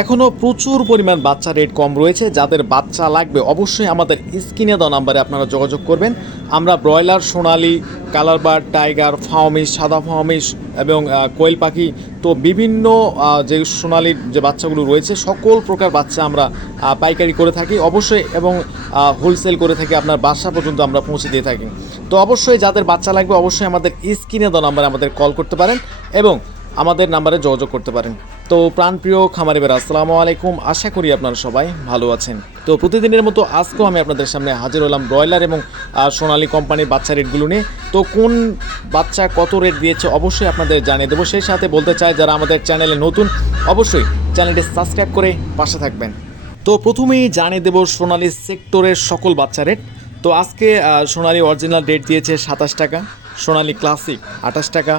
এখনও প্রচুর পরিমাণ বাচ্চা রেট কম রয়েছে। যাদের বাচ্চা লাগবে অবশ্যই আমাদের স্ক্রিনে দেওয়া নাম্বারে আপনারা যোগাযোগ করবেন। আমরা ব্রয়লার, সোনালি, কালার বার, টাইগার ফাওমিস সাদা ফাওমিস এবং কোয়েল পাখি তো বিভিন্ন যে সোনালির যে বাচ্চাগুলো রয়েছে, সকল প্রকার বাচ্চা আমরা পাইকারি করে থাকি। অবশ্যই এবং হোলসেল করে থাকি, আপনার বাসা পর্যন্ত আমরা পৌঁছে দিয়ে থাকি। তো অবশ্যই যাদের বাচ্চা লাগবে অবশ্যই আমাদের স্ক্রিনে দেওয়া নাম্বারে আমাদের কল করতে পারেন এবং আমাদের নাম্বারে যোগাযোগ করতে পারেন। তো প্রাণপ্রিয় খামারি বের আসসালামু আলাইকুম। আশা করি আপনারা সবাই ভালো আছেন। তো প্রতিদিনের মতো আজকেও আমি আপনাদের সামনে হাজির হলাম ব্রয়লার এবং সোনালী কোম্পানির বাচ্চা রেটগুলো নিয়ে। তো কোন বাচ্চা কত রেট দিয়েছে অবশ্যই আপনাদের জানিয়ে দেবো। সেই সাথে বলতে চাই, যারা আমাদের চ্যানেলে নতুন, অবশ্যই চ্যানেলটি সাবস্ক্রাইব করে পাশে থাকবেন। তো প্রথমেই জানিয়ে দেবো সোনালী সেক্টরের সকল বাচ্চা রেট। তো আজকে সোনালী অরিজিনাল রেট দিয়েছে সাতাশ টাকা, সোনালী ক্লাসিক আঠাশ টাকা,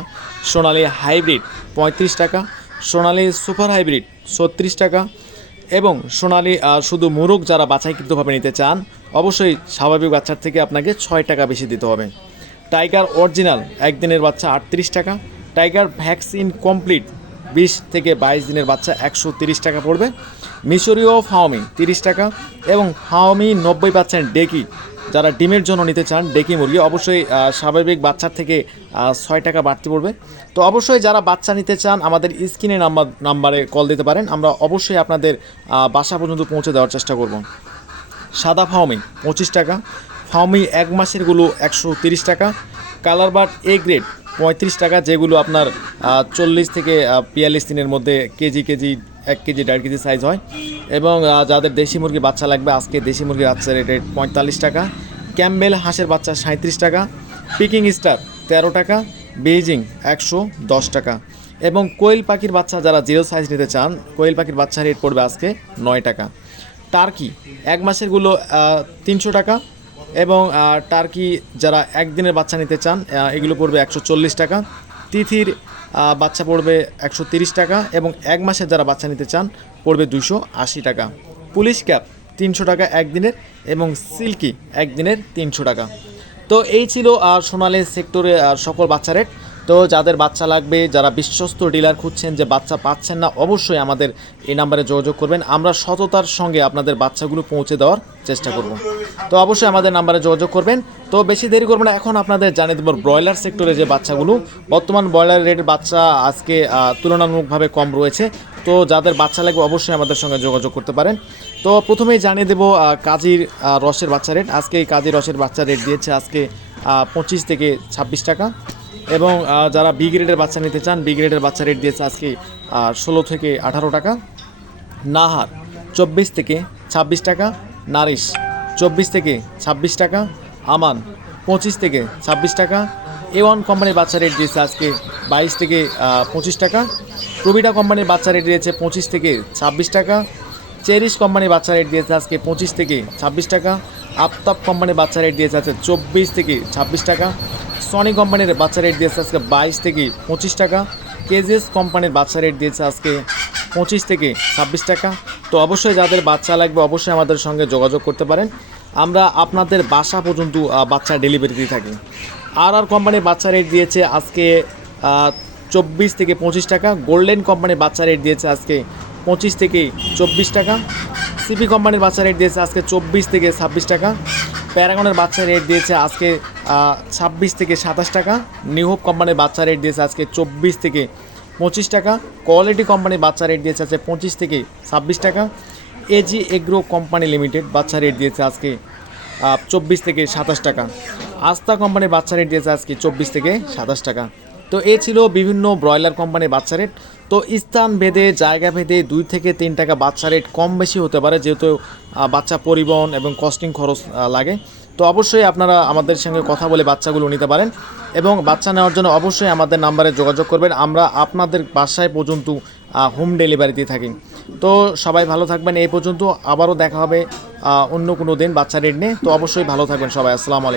সোনালী হাইব্রিড পঁয়ত্রিশ টাকা সোনালী সুপার হাইব্রিড, ছত্রিশ টাকা। এবং সোনালি শুধু মুরগ যারা বাছাইকৃতভাবে নিতে চান, অবশ্যই স্বাভাবিক বাচ্চার থেকে আপনাকে ছয় টাকা বেশি দিতে হবে। টাইগার অরিজিনাল, একদিনের বাচ্চা আটত্রিশ টাকা। টাইগার ভ্যাকসিন কমপ্লিট বিশ থেকে বাইশ দিনের বাচ্চা একশো তিরিশ টাকা পড়বে। মিশরীয় ফাওমি, তিরিশ টাকা। এবং ফাওমি নব্বই পার্সেন্ট ডেকি যারা ডিমের জন্য নিতে চান ডেকি মুরগি, অবশ্যই স্বাভাবিক বাচ্চার থেকে ছয় টাকা বাড়তি পড়বে। তো অবশ্যই যারা বাচ্চা নিতে চান, আমাদের স্ক্রিনে নাম্বার, নাম্বারে কল দিতে পারেন। আমরা অবশ্যই আপনাদের বাসা পর্যন্ত পৌঁছে দেওয়ার চেষ্টা করব। সাদা ফাওমি, পঁচিশ টাকা। ফাওমি এক মাসেরগুলো একশো তিরিশ টাকা। কালার বাট এ গ্রেড, পঁয়ত্রিশ টাকা, যেগুলো আপনার চল্লিশ থেকে বিয়াল্লিশ দিনের মধ্যে কেজি কেজি এক কেজি, দেড় কেজি সাইজ হয়। এবং যাদের দেশি মুরগি বাচ্চা লাগবে, আজকে দেশি মুরগি বাচ্চা রেট পঁয়তাল্লিশ টাকা। ক্যাম্বেল হাঁসের বাচ্চা সাঁত্রিশ টাকা। পিকিং স্টার তেরো টাকা। বেইজিং একশো দশ টাকা। এবং কোয়েল পাখির বাচ্চা যারা জিরো সাইজ নিতে চান, কোয়েল পাখির বাচ্চা রেট পড়বে আজকে নয় টাকা। টার্কি এক মাসেরগুলো তিনশো টাকা। এবং টার্কি যারা একদিনের বাচ্চা নিতে চান এগুলো পড়বে একশো চল্লিশ টাকা। তিথির বাচ্চা পড়বে একশো টাকা এবং এক মাসের যারা বাচ্চা নিতে চান, পড়বে দুশো টাকা। পুলিশ ক্যাপ তিনশো টাকা একদিনের এবং সিল্কি একদিনের তিনশো টাকা। তো এই ছিল সোনালী সেক্টরে সকল বাচ্চা রেট। তো যাদের বাচ্চা লাগবে, যারা বিশ্বস্ত ডিলার খুঁজছেন যে বাচ্চা পাচ্ছেন না, অবশ্যই আমাদের এই নাম্বারে যোগাযোগ করবেন। আমরা সততার সঙ্গে আপনাদের বাচ্চাগুলো পৌঁছে দেওয়ার চেষ্টা করব। তো অবশ্যই আমাদের নাম্বারে যোগাযোগ করবেন। তো বেশি দেরি করব না, এখন আপনাদের জানিয়ে দেবো ব্রয়লার সেক্টরে যে বাচ্চাগুলো। বর্তমান ব্রয়লার রেটের বাচ্চা আজকে তুলনামূলকভাবে কম রয়েছে। তো যাদের বাচ্চা লাগবে, অবশ্যই আমাদের সঙ্গে যোগাযোগ করতে পারেন। তো প্রথমেই জানিয়ে দেবো কাজীর রসের বাচ্চা রেট। আজকে এই কাজী রসের বাচ্চা রেট দিয়েছে আজকে পঁচিশ থেকে ছাব্বিশ টাকা। এবং যারা বি গ্রেডের বাচ্চা নিতে চান বি গ্রেডের বাচ্চা রেট দিয়েছে আজকে ষোলো থেকে আঠারো টাকা। নাহার, চব্বিশ থেকে ছাব্বিশ টাকা। নারিশ, চব্বিশ থেকে ছাব্বিশ টাকা। আমান, পঁচিশ থেকে ছাব্বিশ টাকা। এ ওয়ান কোম্পানির বাচ্চা রেট দিয়েছে আজকে বাইশ থেকে পঁচিশ টাকা। প্রবিটা কোম্পানির বাচ্চা রেট দিয়েছে পঁচিশ থেকে ছাব্বিশ টাকা। চেরিশ কোম্পানির বাচ্চা রেট দিয়েছে আজকে পঁচিশ থেকে ছাব্বিশ টাকা আফতাব কোম্পানির বাচ্চা রেট দিয়েছে আজকে চব্বিশ থেকে ছাব্বিশ টাকা, সনি কোম্পানির বাচ্চা রেট দিয়েছে আজকে বাইশ থেকে পঁচিশ টাকা, কেজিএস কোম্পানির বাচ্চা রেট দিয়েছে আজকে পঁচিশ থেকে ছাব্বিশ টাকা। তো অবশ্যই যাদের বাচ্চা লাগবে অবশ্যই আমাদের সঙ্গে যোগাযোগ করতে পারেন। আমরা আপনাদের বাসা পর্যন্ত বাচ্চা ডেলিভারি দিয়ে থাকি। আর আর কোম্পানির বাচ্চা রেট দিয়েছে আজকে চব্বিশ থেকে পঁচিশ টাকা গোল্ডেন কোম্পানির বাচ্চা রেট দিয়েছে আজকে পঁচিশ থেকে চব্বিশ টাকা। সিপি কোম্পানির বাচ্চা রেট দিয়েছে আজকে চব্বিশ থেকে ছাব্বিশ টাকা। প্যারাগনের বাচ্চা রেট দিয়েছে আজকে ছাব্বিশ থেকে সাতাশ টাকা। নিউহোপ কোম্পানির বাচ্চা রেট দিয়েছে আজকে চব্বিশ থেকে পঁচিশ টাকা। কোয়ালিটি কোম্পানির বাচ্চা রেট দিয়েছে আজকে পঁচিশ থেকে ছাব্বিশ টাকা। এজি এগ্রো কোম্পানি লিমিটেড বাচ্চা রেট দিয়েছে আজকে চব্বিশ থেকে সাতাশ টাকা। আস্থা কোম্পানির বাচ্চা রেট দিয়েছে আজকে চব্বিশ থেকে সাতাশ টাকা। তো এ ছিল বিভিন্ন ব্রয়লার কোম্পানির বাচ্চা রেট। তো স্থান ভেদে, জায়গা ভেদে দুই থেকে তিন টাকা বাচ্চা রেট কম বেশি হতে পারে, যেহেতু বাচ্চা পরিবহন এবং কস্টিং খরচ লাগে। তো অবশ্যই আপনারা আমাদের সঙ্গে কথা বলে বাচ্চাগুলো নিতে পারেন এবং বাচ্চা নেওয়ার জন্য অবশ্যই আমাদের নাম্বারে যোগাযোগ করবেন। আমরা আপনাদের বাসায় পর্যন্ত হোম ডেলিভারি দিয়ে থাকি। তো সবাই ভালো থাকবেন। এই পর্যন্ত আবারও দেখা হবে অন্য কোনো দিন বাচ্চা রেট নিয়ে। তো অবশ্যই ভালো থাকবেন সবাই। আসসালামু আলাইকুম।